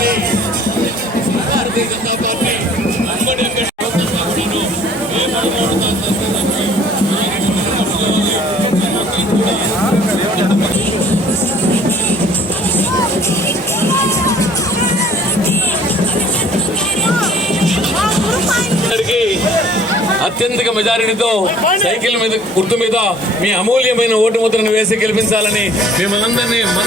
காப்பாற்றி எல்லாருமே காப்பாற்றி நம்மளுக்கு అత్యధిక మెజారిటీతో సైకిల్ మీద గుర్తు మీద మీ అమూల్యమైన ఓటు ముద్రను వేసి గెలిపించాలని మిమ్మల్ని అందరినీ మన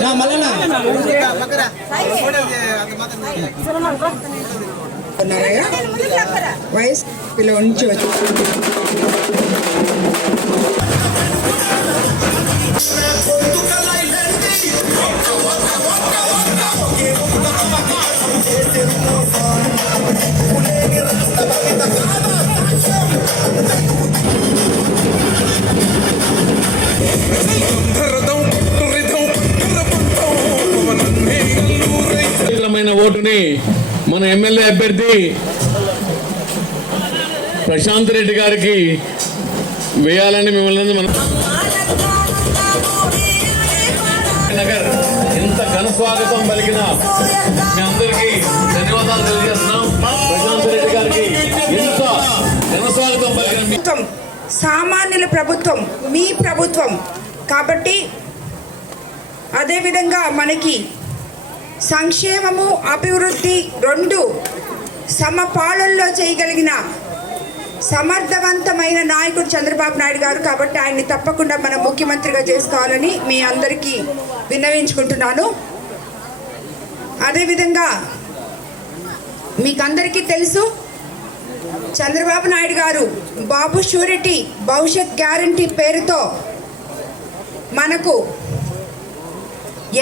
నా మల్లన్న ఉన్నారయ్యా వైస్ పిలో నుంచి వచ్చి ఓటుని మన ఎమ్మెల్యే అభ్యర్థి ప్రశాంత్ రెడ్డి గారికి వేయాలని మిమ్మల్ని మనం మన నగర్ ఇంత ఘన స్వాగతం పలికిన మీ అందరికీ ధన్యవాదాలు తెలియజేస్తున్నాం. ప్రశాంత్ రెడ్డి గారికి ఇంత ఘన స్వాగతం పలికిన సామాన్యుల ప్రభుత్వం మీ ప్రభుత్వం. కాబట్టి అదేవిధంగా మనకి సంక్షేమము అభివృద్ధి రెండు సమపాలనలో చేయగలిగిన సమర్థవంతమైన నాయకుడు చంద్రబాబు నాయుడు గారు కాబట్టి ఆయన్ని తప్పకుండా మనం ముఖ్యమంత్రిగా చేసుకోవాలని మీ అందరికీ విన్నవించుకుంటున్నాను. అదేవిధంగా మీకందరికీ తెలుసు చంద్రబాబు నాయుడు గారు బాబు షూరిటీ భవిష్యత్ గ్యారంటీ పేరుతో మనకు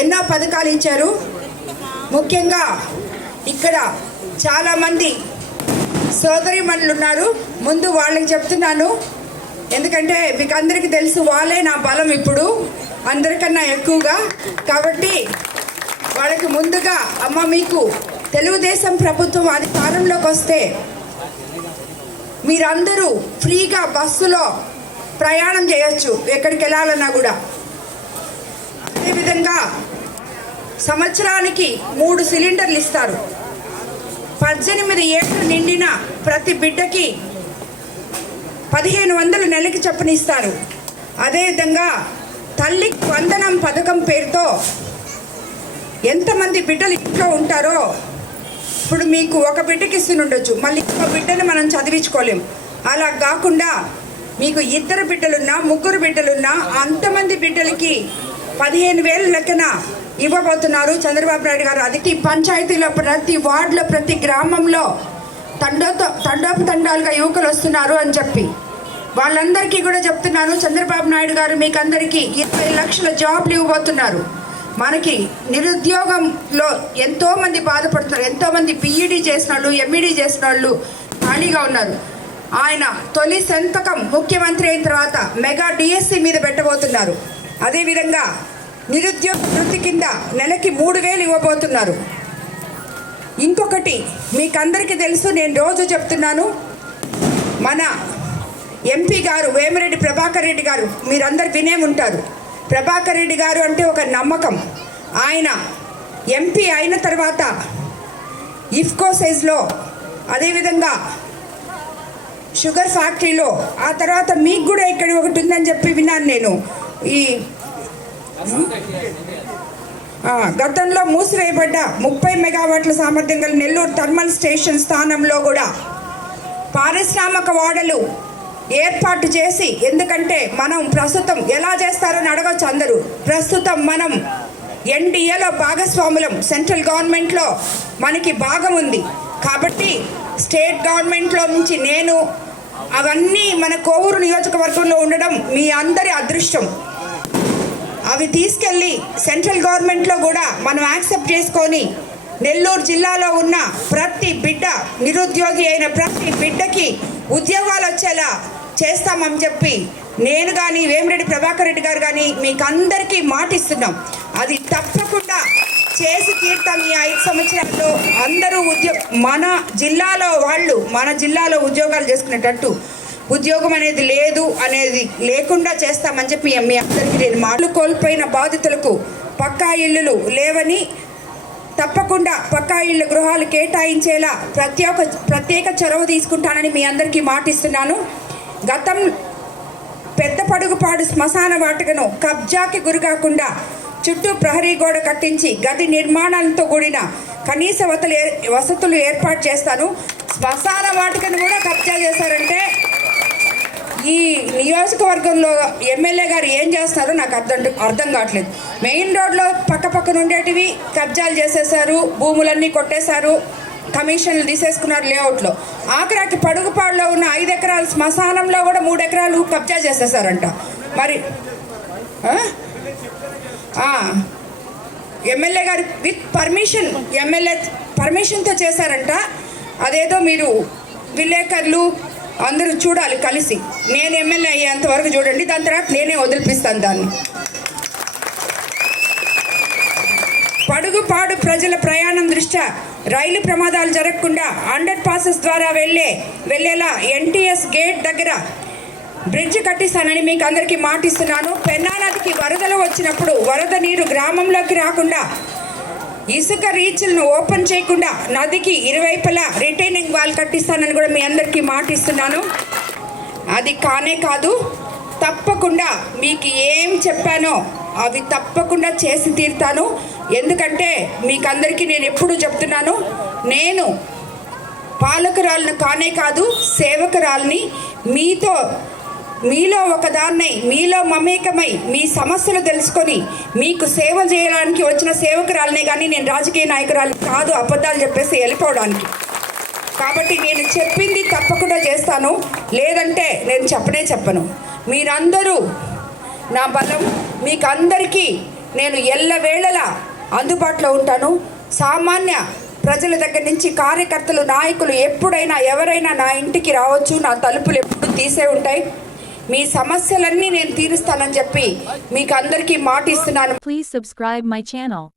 ఎన్నో పథకాలు ఇచ్చారు. ముఖ్యంగా ఇక్కడ చాలామంది సోదరిమణులు ఉన్నారు ముందు వాళ్ళకి చెప్తున్నాను. ఎందుకంటే మీకు అందరికీ తెలుసు వాళ్ళే నా బలం ఇప్పుడు. అందరికన్నా ఎక్కువగా. కాబట్టి వాళ్ళకి ముందుగా అమ్మ మీకు తెలుగుదేశం ప్రభుత్వం అధికారంలోకి వస్తే మీరందరూ ఫ్రీగా బస్సులో ప్రయాణం చేయొచ్చు ఎక్కడికి వెళ్ళాలన్నా కూడా. అదేవిధంగా సంవత్సరానికి మూడు సిలిండర్లు ఇస్తారు. పద్దెనిమిది ఏళ్ళు నిండిన ప్రతి బిడ్డకి పదిహేను వందలు నెలకి చొప్పునిస్తారు అదేవిధంగా తల్లి వందనం పథకం పేరుతో ఎంతమంది బిడ్డలు ఇంట్లో ఉంటారో ఇప్పుడు మీకు ఒక బిడ్డకి ఇస్తుండొచ్చు మళ్ళీ ఇంకో బిడ్డని మనం చదివించుకోలేం. అలా కాకుండా మీకు ఇద్దరు బిడ్డలున్నా ముగ్గురు బిడ్డలున్నా అంతమంది బిడ్డలకి పదిహేను వేల లెక్కన ఇవ్వబోతున్నారు. చంద్రబాబు నాయుడు గారు అది పంచాయతీలో ప్రతి వార్డులో ప్రతి గ్రామంలో తండోతో తండోపు తండాలుగా యువకులు వస్తున్నారు అని చెప్పి. వాళ్ళందరికీ కూడా చెప్తున్నాను చంద్రబాబు నాయుడు గారు మీకు అందరికీ ఇరవై లక్షల జాబ్లు ఇవ్వబోతున్నారు. మనకి నిరుద్యోగంలో ఎంతోమంది బాధపడుతున్నారు ఎంతోమంది బీఈడీ చేసిన వాళ్ళు ఎంఈడీ చేసిన వాళ్ళు ఖాళీగా ఉన్నారు. ఆయన తొలి సంతకం ముఖ్యమంత్రి అయిన తర్వాత మెగా డిఎస్సి మీద పెట్టబోతున్నారు. అదేవిధంగా నిరుద్యోగ వృత్తి కింద నెలకి మూడు వేలు ఇవ్వబోతున్నారు. ఇంకొకటి మీకందరికీ తెలుసు నేను రోజు చెప్తున్నాను. మన ఎంపీ గారు వేమిరెడ్డి ప్రభాకర్ రెడ్డి గారు మీరందరు వినే ఉంటారు. ప్రభాకర్ రెడ్డి గారు అంటే ఒక నమ్మకం. ఆయన ఎంపీ అయిన తర్వాత ఇఫ్కో సైజ్లో అదేవిధంగా షుగర్ ఫ్యాక్టరీలో ఆ తర్వాత మీకు కూడా ఇక్కడ ఒకటి ఉందని చెప్పి విన్నాను నేను. ఈ గతంలో మూసివేయబడ్డ ముప్పై మెగావాట్ల సామర్థ్యం గల నెల్లూరు థర్మల్ స్టేషన్ స్థానంలో కూడా పారిశ్రామిక వాడలు ఏర్పాటు చేసి ఎందుకంటే మనం ప్రస్తుతం ఎలా చేస్తారని అడగచ్చు అందరూ. ప్రస్తుతం మనం ఎన్డీఏలో భాగస్వాములం. సెంట్రల్ గవర్నమెంట్లో మనకి భాగం ఉంది. కాబట్టి స్టేట్ గవర్నమెంట్లో నుంచి నేను అవన్నీ మన కోవూరు నియోజకవర్గంలో ఉండడం మీ అందరి అదృష్టం. అవి తీసుకెళ్ళి సెంట్రల్ గవర్నమెంట్లో కూడా మనం యాక్సెప్ట్ చేసుకొని నెల్లూరు జిల్లాలో ఉన్న ప్రతి బిడ్డ నిరుద్యోగి అయిన ప్రతి బిడ్డకి ఉద్యోగాలు వచ్చేలా చేస్తామని చెప్పి నేను కానీ వేమిరెడ్డి ప్రభాకర్ రెడ్డి గారు కానీ మీకు అందరికీ మాటిస్తున్నాం. అది తప్పకుండా చేసి తీర్థం ఈ ఐదు సంవత్సరాల్లో. అందరూ ఉద్యో మన జిల్లాలో వాళ్ళు మన జిల్లాలో ఉద్యోగాలు చేసుకునేటట్టు ఉద్యోగం అనేది లేదు అనేది లేకుండా చేస్తామని చెప్పి మీ అందరికీ నేను మాటలు కోల్పోయిన బాధితులకు పక్కా ఇల్లులు లేవని తప్పకుండా పక్కా ఇళ్ళ గృహాలు కేటాయించేలా ప్రత్యేక ప్రత్యేక చొరవ తీసుకుంటానని మీ అందరికీ మాటిస్తున్నాను. గతం పెద్ద పడుగుపాడు శ్మశాన వాటికను కబ్జాకి గురికాకుండా చుట్టూ ప్రహరీ గోడ కట్టించి గది నిర్మాణాలతో కూడిన కనీస వతలు ఏ- వసతులు ఏర్పాటు చేస్తాను. శ్మశాన వాటికను కూడా కబ్జా చేశారంటే ఈ నియోజకవర్గంలో ఎమ్మెల్యే గారు ఏం చేస్తున్నారో నాకు అర్థం అర్థం కావట్లేదు. మెయిన్ రోడ్లో పక్క పక్కన ఉండేటివి కబ్జాలు చేసేసారు భూములన్నీ కొట్టేశారు కమిషన్లు తీసేసుకున్నారు లేఅవుట్లో. ఆఖరాకి పడుగుపాడులో ఉన్న ఐదు ఎకరాల శ్మశానంలో కూడా మూడు ఎకరాలు కబ్జా చేసేసారంట మరి ఎమ్మెల్యే గారు విత్ పర్మిషన్ ఎమ్మెల్యే పర్మిషన్తో చేశారంట. అదేదో మీరు విలేకరులు అందరూ చూడాలి కలిసి. నేను ఎమ్మెల్యే అయ్యేంత వరకు చూడండి దాని తర్వాత నేనే వదిలిపిస్తాను దాన్ని. పడుగుపాడు ప్రజల ప్రయాణం దృష్ట్యా రైలు ప్రమాదాలు జరగకుండా అండర్ పాసెస్ ద్వారా వెళ్ళే వెళ్ళేలా ఎన్టీఎస్ గేట్ దగ్గర బ్రిడ్జ్ కట్టిస్తానని మీకు అందరికీ మాటిస్తున్నాను. పెన్నా నదికి వరదలు వచ్చినప్పుడు వరద నీరు గ్రామంలోకి రాకుండా ఇసుక రీచ్లను ఓపెన్ చేయకుండా నదికి ఇరువైపులా రిటైనింగ్ వాల్ కట్టిస్తానని కూడా మీ అందరికీ మాటిస్తున్నాను. అది కానే కాదు తప్పకుండా మీకు ఏం చెప్పానో అవి తప్పకుండా చేసి తీరుతాను. ఎందుకంటే మీకు అందరికీ నేను ఎప్పుడు చెప్తున్నాను నేను పాలకురాలను కానే కాదు సేవకురాలని మీతో మీలో ఒకదాన్నై మీలో మమేకమై మీ సమస్యలు తెలుసుకొని మీకు సేవ చేయడానికి వచ్చిన సేవకురాలనే కానీ నేను రాజకీయ నాయకురాలు కాదు అబద్ధాలు చెప్పేసి వెళ్ళిపోవడానికి. కాబట్టి నేను చెప్పింది తప్పకుండా చేస్తాను. లేదంటే నేను చెప్పనే చెప్పను. మీరందరూ నా బలం మీకు అందరికీ నేను ఎల్లవేళలా అందుబాటులో ఉంటాను. సామాన్య ప్రజల దగ్గర నుంచి కార్యకర్తలు నాయకులు ఎప్పుడైనా ఎవరైనా నా ఇంటికి రావచ్చు నా తలుపులు ఎప్పుడు తీసే ఉంటాయి. మీ సమస్యలన్నీ నేను తీరుస్తానని చెప్పి మీకు అందరికీ మాట ఇస్తున్నాను ప్లీజ్ సబ్స్క్రైబ్ మై ఛానల్